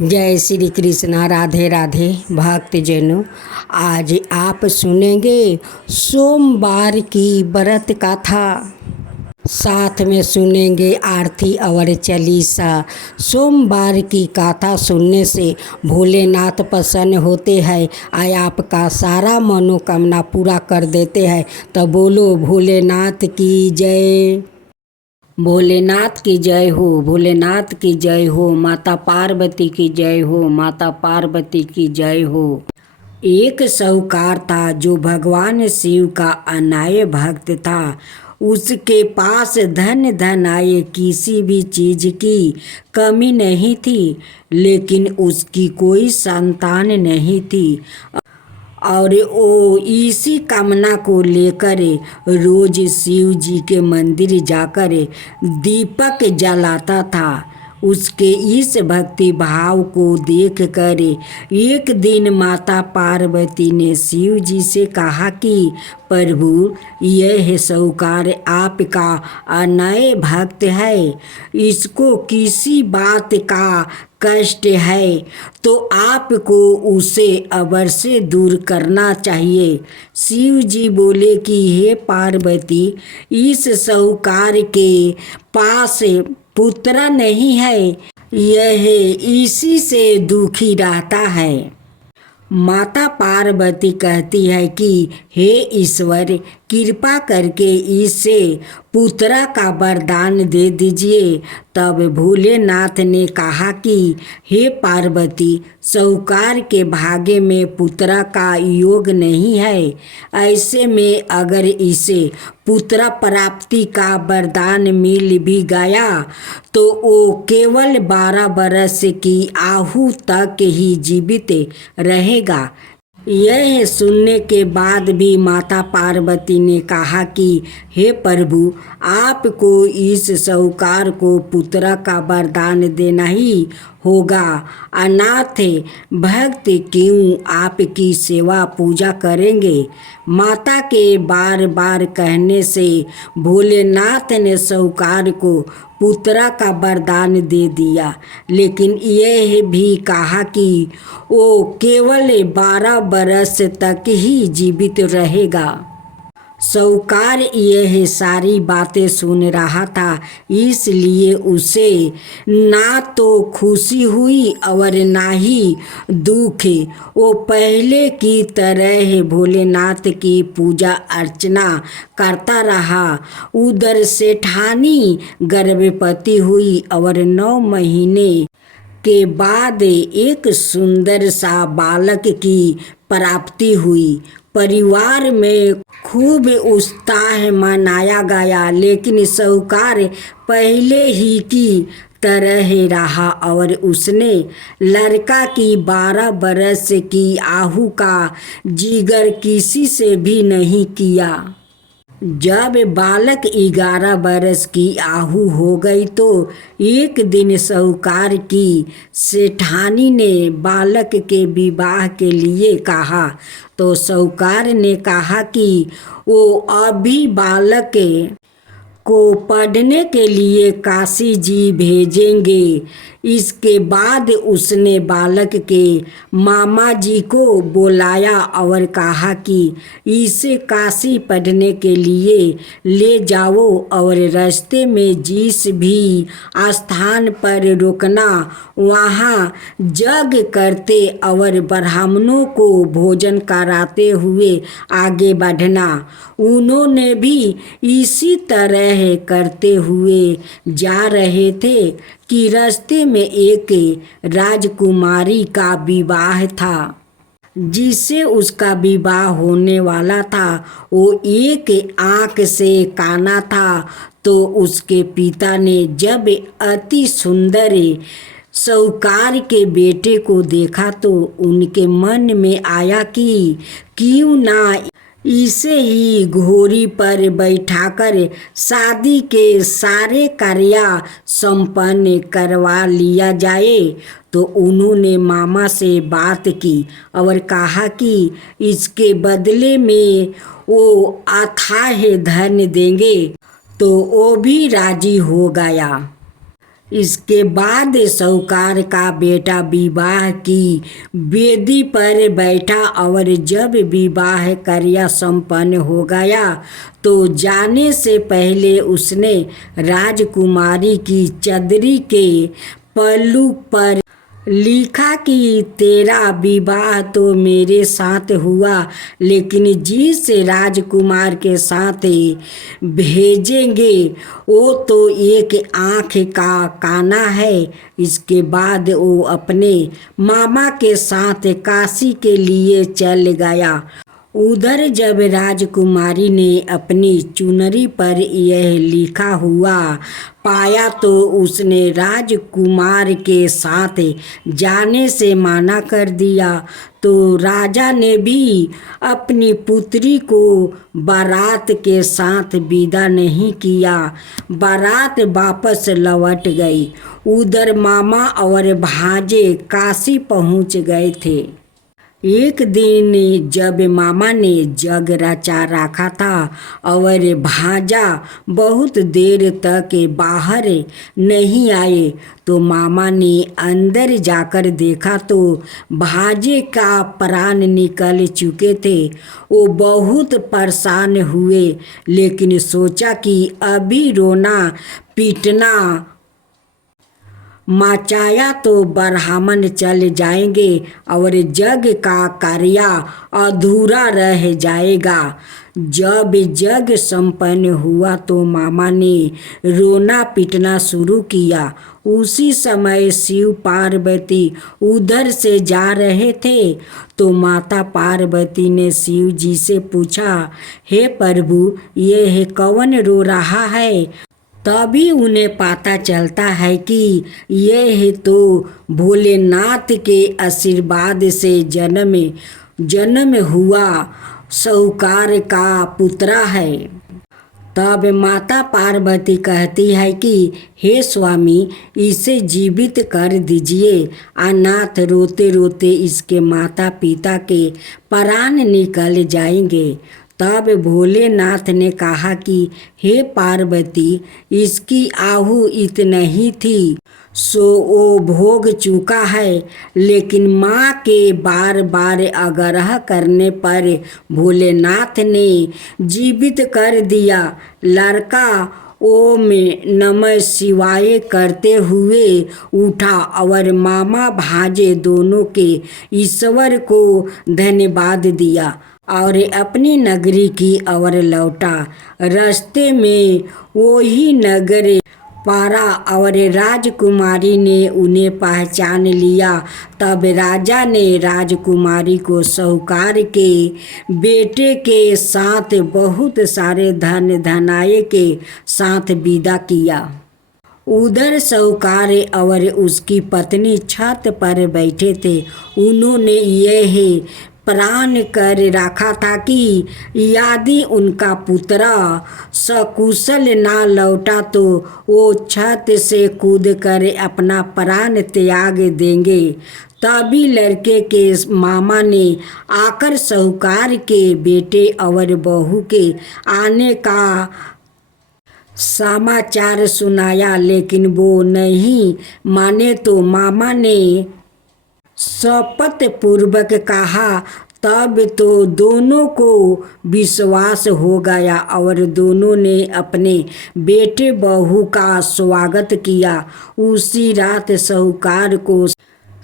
जय श्री कृष्णा। राधे राधे भक्तजनों, आज आप सुनेंगे सोमवार की व्रत कथा, साथ में सुनेंगे आरती और चालीसा। सोमवार की कथा सुनने से भोलेनाथ प्रसन्न होते हैं और आपका सारा मनोकामना पूरा कर देते हैं। तो बोलो भोलेनाथ की जय। भोलेनाथ की जय हो, भोलेनाथ की जय हो। माता पार्वती की जय हो, माता पार्वती की जय हो। एक साहूकार था जो भगवान शिव का अनाय भक्त था। उसके पास धन धन आए, किसी भी चीज की कमी नहीं थी, लेकिन उसकी कोई संतान नहीं थी। और वो इसी कामना को लेकर रोज शिव जी के मंदिर जाकर दीपक जलाता था। उसके इस भक्ति भाव को देखकर एक दिन माता पार्वती ने शिव जी से कहा कि प्रभु, यह साहूकार आपका अनय भक्त है, इसको किसी बात का कष्ट है तो आपको उसे अवश्य दूर करना चाहिए। शिव जी बोले कि हे पार्वती, इस साहूकार के पास पुत्र नहीं है, यह इसी से दुखी रहता है। माता पार्वती कहती है कि हे ईश्वर, कृपा करके इसे पुत्र का वरदान दे दीजिए। तब भोलेनाथ ने कहा कि हे पार्वती, साहूकार के भाग्य में पुत्र का योग नहीं है। ऐसे में अगर इसे पुत्र प्राप्ति का वरदान मिल भी गया तो वो केवल 12 वर्ष की आयु तक ही जीवित रहेगा। यह सुनने के बाद भी माता पार्वती ने कहा कि हे प्रभु, आपको इस साहूकार को पुत्र का वरदान देना ही होगा। अनाथ भक्त क्यों आपकी सेवा पूजा करेंगे। माता के बार बार कहने से भोलेनाथ ने साहूकार को पुत्र का वरदान दे दिया, लेकिन यह भी कहा कि वो केवल 12 वर्ष तक ही जीवित रहेगा। साहूकार यह सारी बातें सुन रहा था, इसलिए उसे ना तो खुशी हुई और ना ही दुख। वो पहले की तरह भोलेनाथ की पूजा अर्चना करता रहा। उधर सेठानी गर्भवती हुई और 9 महीने के बाद एक सुंदर सा बालक की प्राप्ति हुई। परिवार में खूब उत्साह मनाया गया, लेकिन साहूकार पहले ही की तरह रहा और उसने लड़का की 12 वर्ष की आयु का जिक्र किसी से भी नहीं किया। जब बालक 11 वर्ष की आयु हो गई तो एक दिन साहूकार की सेठानी ने बालक के विवाह के लिए कहा। तो साहूकार ने कहा कि वो अभी बालक को पढ़ने के लिए काशी जी भेजेंगे। इसके बाद उसने बालक के मामा जी को बुलाया और कहा कि इसे काशी पढ़ने के लिए ले जाओ और रास्ते में जिस भी स्थान पर रुकना, वहाँ यज्ञ करते और ब्राह्मणों को भोजन कराते हुए आगे बढ़ना। उन्होंने भी इसी तरह करते हुए जा रहे थे कि रास्ते में एक राजकुमारी का विवाह था। जिससे उसका विवाह होने वाला था वो एक आँख से काना था। तो उसके पिता ने जब अति सुंदर साहूकार के बेटे को देखा तो उनके मन में आया कि क्यों ना इसे ही घोड़ी पर बैठाकर शादी के सारे कार्य संपन्न करवा लिया जाए। तो उन्होंने मामा से बात की और कहा कि इसके बदले में वो अथाह धन देंगे। तो वो भी राजी हो गया। इसके बाद साहूकार का बेटा विवाह की वेदी पर बैठा और जब विवाह कार्य संपन्न हो गया तो जाने से पहले उसने राजकुमारी की चदरी के पल्लू पर लिखा कि तेरा विवाह तो मेरे साथ हुआ, लेकिन जिस राजकुमार के साथ भेजेंगे वो तो एक आँख का काना है। इसके बाद वो अपने मामा के साथ काशी के लिए चल गया। उधर जब राजकुमारी ने अपनी चुनरी पर यह लिखा हुआ पाया तो उसने राजकुमार के साथ जाने से मना कर दिया। तो राजा ने भी अपनी पुत्री को बारात के साथ विदा नहीं किया। बारात वापस लौट गई। उधर मामा और भांजे काशी पहुंच गए थे। एक दिन जब मामा ने जग रचा रखा था और भांजा बहुत देर तक बाहर नहीं आए तो मामा ने अंदर जाकर देखा तो भांजे का प्राण निकल चुके थे। वो बहुत परेशान हुए, लेकिन सोचा कि अभी रोना पीटना मचाया तो ब्राह्मण चल जाएंगे और जग का कार्य अधूरा रह जाएगा। जब जग संपन्न हुआ तो मामा ने रोना पीटना शुरू किया। उसी समय शिव पार्वती उधर से जा रहे थे तो माता पार्वती ने शिव जी से पूछा, हे प्रभु, ये कौन रो रहा है? तभी उन्हें पता चलता है कि यह तो भोलेनाथ के आशीर्वाद से जन्म हुआ साहूकार का पुत्र है। तब माता पार्वती कहती है कि हे स्वामी, इसे जीवित कर दीजिए। अनाथ रोते रोते इसके माता पिता के प्राण निकल जाएंगे। तब भोलेनाथ ने कहा कि हे पार्वती, इसकी आहु इतना ही थी सो वो भोग चुका है। लेकिन माँ के बार बार आग्रह करने पर भोलेनाथ ने जीवित कर दिया। लड़का ओम नमः शिवाय करते हुए उठा और मामा भांजे दोनों के ईश्वर को धन्यवाद दिया और अपनी नगरी की ओर लौटा। रास्ते में वही नगर पारा और राजकुमारी ने उन्हें पहचान लिया। तब राजा ने राजकुमारी को साहूकार के बेटे के साथ बहुत सारे धन धनाये के साथ विदा किया। उधर साहूकार और उसकी पत्नी छत पर बैठे थे। उन्होंने यह प्रण कर रखा था कि यदि उनका पुत्र सकुशल ना लौटा तो वो छत से कूदकर अपना प्राण त्याग देंगे। तभी लड़के के मामा ने आकर साहूकार के बेटे और बहू के आने का समाचार सुनाया, लेकिन वो नहीं माने तो मामा ने शपथ पूर्वक कहा। तब तो दोनों को विश्वास हो गया और दोनों ने अपने बेटे बहू का स्वागत किया। उसी रात साहूकार को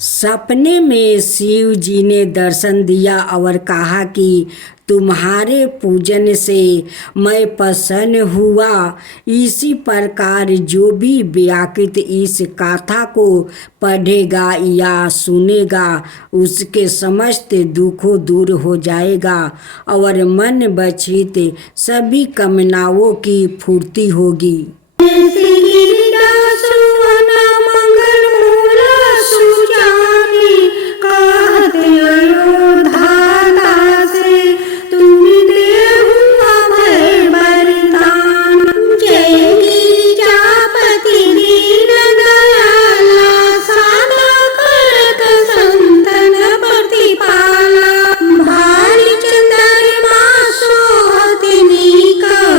सपने में शिव जी ने दर्शन दिया और कहा कि तुम्हारे पूजन से मैं प्रसन्न हुआ। इसी प्रकार जो भी व्याकृत इस कथा को पढ़ेगा या सुनेगा उसके समस्त दुखों दूर हो जाएगा और मन बचित सभी कामनाओं की पूर्ति होगी।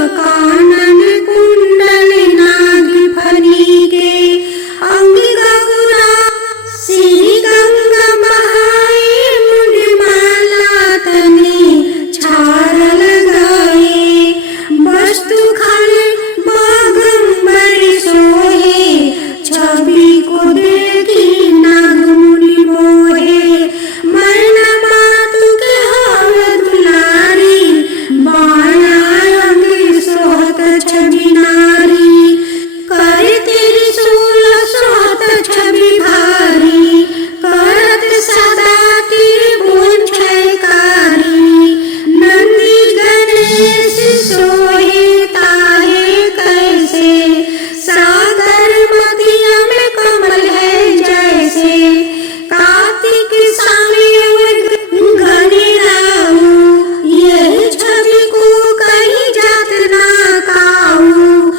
कानन कुंडल नाग नारी, करे तेरी सोलह सुहात छवि भारी, करत सदा त्रिभुवन छयकारी, नंदी गणेश सोहे ताहे कैसे, सागर मदिया में कमल है जैसे, कार्तिक सामे घने राहु, यही छवि को कहीं जात ना काहू,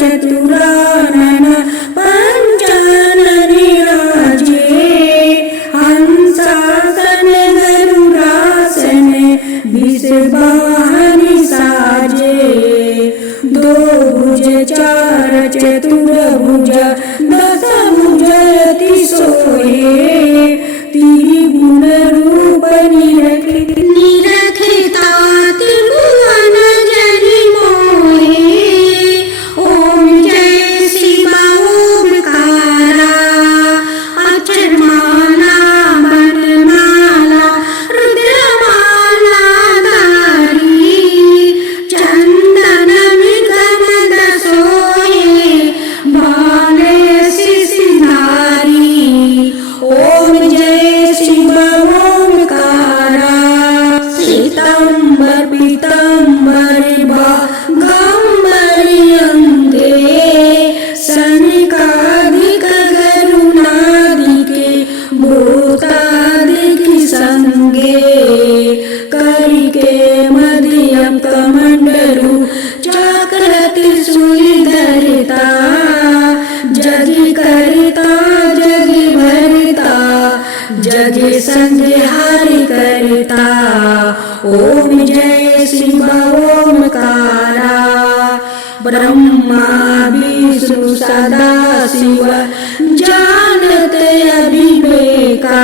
चतुरानन पंचानन राजे हंसासन गरुड़ासन विषवाहन साजे दो भुज चार चतुर्भुज दस भुज अति सोहे त्रिगुण रूप निरखता त्रिभुवन जनि मोहे ओम जय शिव ओमकारा अक्षरमाला वनमाला रुद्रमाला धारी चंदन निगम सोहे बाले शिशिधारी ओम जय शिव ओमकारा सीतंबर पीतंबर गंबर अंगे सनिकादिक गरुणादिके भूतादिक संगे करिके मध्यम कमंडलु चक्र त्रिशूलधरिता जगि करिता जगि भरिता जगि संहारि करिता ओम जय शिव ओमकारा ब्रह्मा विष्णु सदा शिव जानत अभिवेका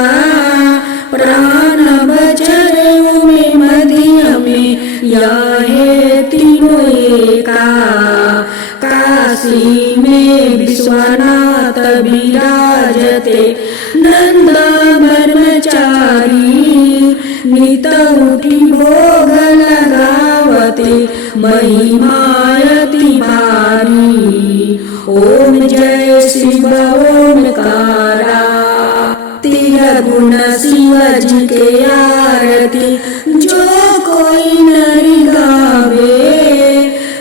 प्राण वचन में मध्य में याहे तीनों एका काशी में विश्वनाथ विराजते नंद ब्रह्मचारी नित उठी भोग लगावते महिमायति भारी ओम जय शिव ओमकारा तिरगुण शिव जी के आरती जो कोई नरि गावे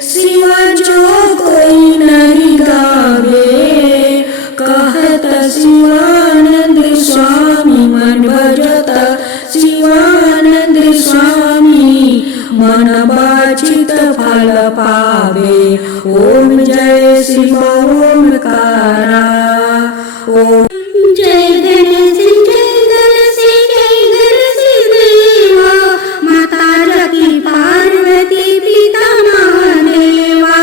शिव जो कोई नरि गावे कहत शिवानंद स्वामी मन भजत शिवानंद स्वामी मन वांछित फल पावे ओम जय शिव ओमकारा ओम जय गणेश जय गणेश देवा माता जगती पार्वती पिता महादेवा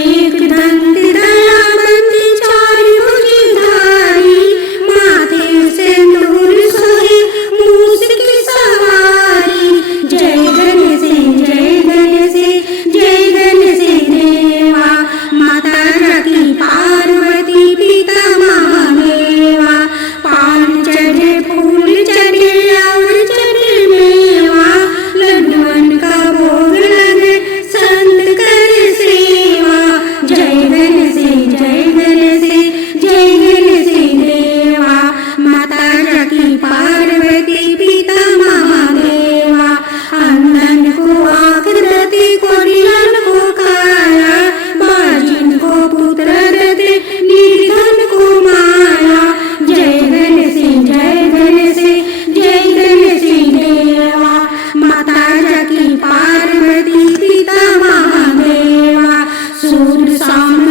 एक दंत दयावंत चार भुजधारी माथे सिंदूर सोहे मूस की सवारी जय गणेश देवा माता जगती पार्वती पिता महादेवा पान चढ़े फूल चढ़े और चढ़े मेवा लड्डुअन का भोग लगे संत कर सेवा जय गणेश देवा माता जगती पार्वती पिता महादेवा अंधन को आकृति कोरियन को काया बाजिन को पुत्र दे निर्धन को माया जय गणेश देवा माता जगती पार्वती पिता महादेवा सूर्य शाम